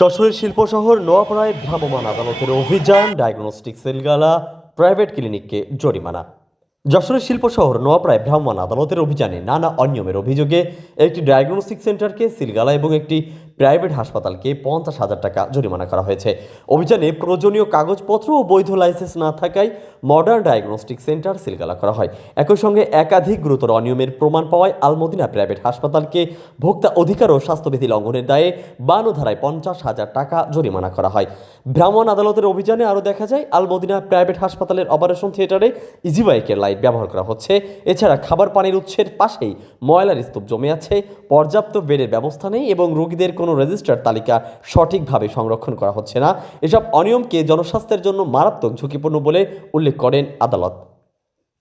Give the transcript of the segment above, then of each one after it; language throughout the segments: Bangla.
যশোরের শিল্প শহর নোয়াপাড়ায় ভ্রাম্যমাণ আদালতের অভিযান, ডায়াগনস্টিক সেলগালা প্রাইভেট ক্লিনিককে জরিমানা। যশোরের শিল্প শহর নোয়াপাড়ায় ভ্রাম্যমাণ আদালতের অভিযানে নানা অনিয়মের অভিযোগে একটি ডায়াগনস্টিক সেন্টারকে সিলগালা এবং একটি প্রাইভেট হাসপাতালকে 50,000 টাকা জরিমানা করা হয়েছে। অভিযানে প্রয়োজনীয় কাগজপত্র ও বৈধ লাইসেন্স না থাকায় মডার্ন ডায়াগনস্টিক সেন্টার সিলগালা করা হয়। একই সঙ্গে একাধিক গুরুতর অনিয়মের প্রমাণ পাওয়ায় আলমদিনা প্রাইভেট হাসপাতালকে ভোক্তা অধিকার ও স্বাস্থ্যবিধি লঙ্ঘনের দায়ে 52 ধারায় 50,000 টাকা জরিমানা করা হয়। ভ্রাম্যমাণ আদালতের অভিযানে আরও দেখা যায় আলমদিনা প্রাইভেট হাসপাতালের অপারেশন থিয়েটারে ইজি বাইকের লাইট ব্যবহার করা হচ্ছে। এছাড়া খাবার পানির উৎসের পাশেই ময়লার স্তূপ জমে আছে, পর্যাপ্ত বেডের ব্যবস্থা নেই এবং রোগীদের কোনো রেজিস্টার তালিকা সঠিকভাবে সংরক্ষণ করা হচ্ছে না। এসব অনিয়মকে জনস্বাস্থ্যের জন্য মারাত্মক ঝুঁকিপূর্ণ বলে উল্লেখ করেন আদালত।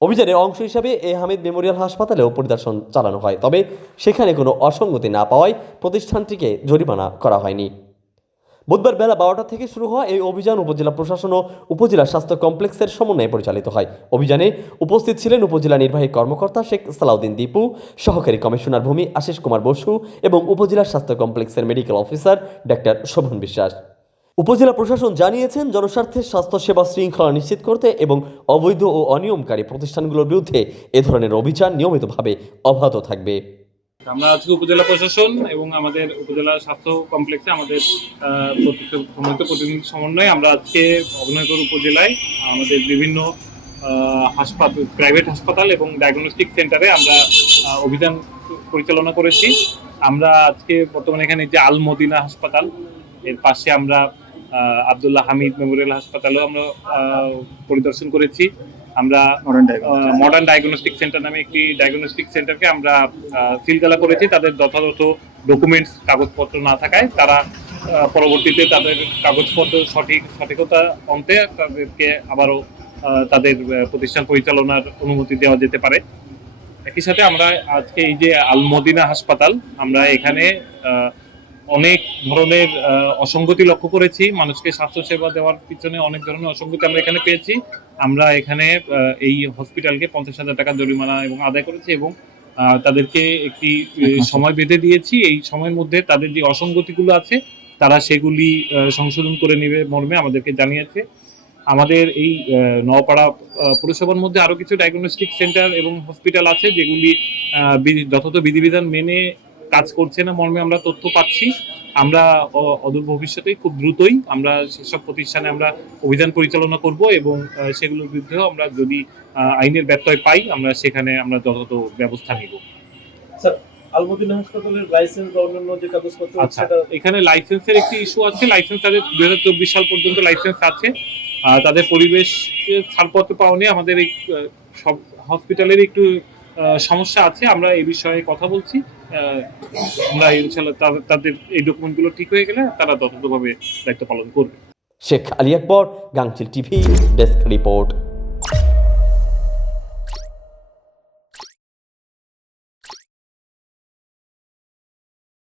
অভিযানের অংশ হিসাবে এ হামিদ মেমোরিয়াল হাসপাতালেও পরিদর্শন চালানো হয়, তবে সেখানে কোনো অসঙ্গতি না পাওয়ায় প্রতিষ্ঠানটিকে জরিমানা করা হয়নি। বুধবার বেলা 12টা থেকে শুরু হওয়া এই অভিযান উপজেলা প্রশাসন ও উপজেলা স্বাস্থ্য কমপ্লেক্সের সমন্বয়ে পরিচালিত হয়। অভিযানে উপস্থিত ছিলেন উপজেলা নির্বাহী কর্মকর্তা শেখ সালাউদ্দিন দীপু, সহকারী কমিশনার ভূমি আশিস কুমার বসু এবং উপজেলা স্বাস্থ্য কমপ্লেক্সের মেডিকেল অফিসার ডাক্তার শোভন বিশ্বাস। উপজেলা প্রশাসন জানিয়েছেন, জনস্বার্থে স্বাস্থ্যসেবা শৃঙ্খলা নিশ্চিত করতে এবং অবৈধ ও অনিয়মকারী প্রতিষ্ঠানগুলোর বিরুদ্ধে এ ধরনের অভিযান নিয়মিতভাবে অব্যাহত থাকবে। আমরা আজকে উপজেলা প্রশাসন এবং আমাদের উপজেলা স্বাস্থ্য কমপ্লেক্সে আমাদের সম্মিলিত প্রতিনিধি সমন্বয়ে আমরা আজকে অভয়নগর উপজেলায় আমাদের বিভিন্ন প্রাইভেট হাসপাতাল এবং ডায়াগনস্টিক সেন্টারে আমরা অভিযান পরিচালনা করেছি। আমরা আজকে বর্তমানে এখানে যে আলমদিনা হাসপাতাল, এর পাশে আমরা আব্দুল্লাহ হামিদ মেমোরিয়াল হাসপাতালেও আমরা পরিদর্শন করেছি। আমরা মডার্ন ডায়াগনস্টিক সেন্টার নামে একটি ডায়াগনস্টিক সেন্টারকে আমরা সিলগালা করেছি। তাদের যথাযথ ডকুমেন্টস কাগজপত্র না থাকায় তারা পরবর্তীতে তাদের কাগজপত্র সঠিকতা অন্তে তাদেরকে আবারও তাদের প্রতিষ্ঠান পরিচালনার অনুমতি দেওয়া যেতে পারে। একই সাথে আমরা আজকে এই যে আলমদিনা হাসপাতাল, আমরা এখানে অনেক ধরনের অসঙ্গতি লক্ষ্য করেছি। মানুষকে স্বাস্থ্যসেবা দেওয়ার পিছনে অনেক ধরনের অসঙ্গতি আমরা এখানে পেয়েছি। আমরা এখানে এই হসপিটালকে 50,000 টাকা জরিমানা এবং আদায় করেছি এবং তাদেরকে একটি সময় বেঁধে দিয়েছি। এই সময়ের মধ্যে তাদের যে অসঙ্গতিগুলো আছে তারা সেগুলি সংশোধন করে নেবে মর্মে আমাদেরকে জানিয়েছে। আমাদের এই নোয়াপাড়া পৌরসভার মধ্যে আরো কিছু ডায়াগনস্টিক সেন্টার এবং হসপিটাল আছে যেগুলি যথাযথ বিধিবিধান মেনে কাজ করছে না মর্মে আমরা তথ্য পাচ্ছি। আমরা অদূর ভবিষ্যতে খুব দ্রুতই আমরা সেসব প্রতিষ্ঠানে আমরা অভিযান পরিচালনা করব এবং সেগুলোর বিরুদ্ধেও আমরা যদি আইনের ব্যত্যয় পাই আমরা সেখানে আমরা যথাযথ ব্যবস্থা নিব। স্যার, আলমদিনা হাসপাতালের লাইসেন্স বা অন্যান্য যে কাগজপত্র, আচ্ছা, এখানে লাইসেন্সের একটি ইস্যু আছে। লাইসেন্স তাদের 2024 সাল পর্যন্ত লাইসেন্স আছে। তাদের পরিবেশ ছাড়পত্র পাওয়া নিয়ে আমাদের এই সব হসপিটালের একটু সমস্যা আছে। আমরা এই বিষয়ে কথা বলছি। আমরা ইনশাআল্লাহ তাদের এই ডকুমেন্টগুলো ঠিক হয়ে গেলে তারা যথাযথভাবে দায়িত্ব পালন করবে। শেখ আলী আকবর, গাংচিল টিভি, ডেস্ক রিপোর্ট।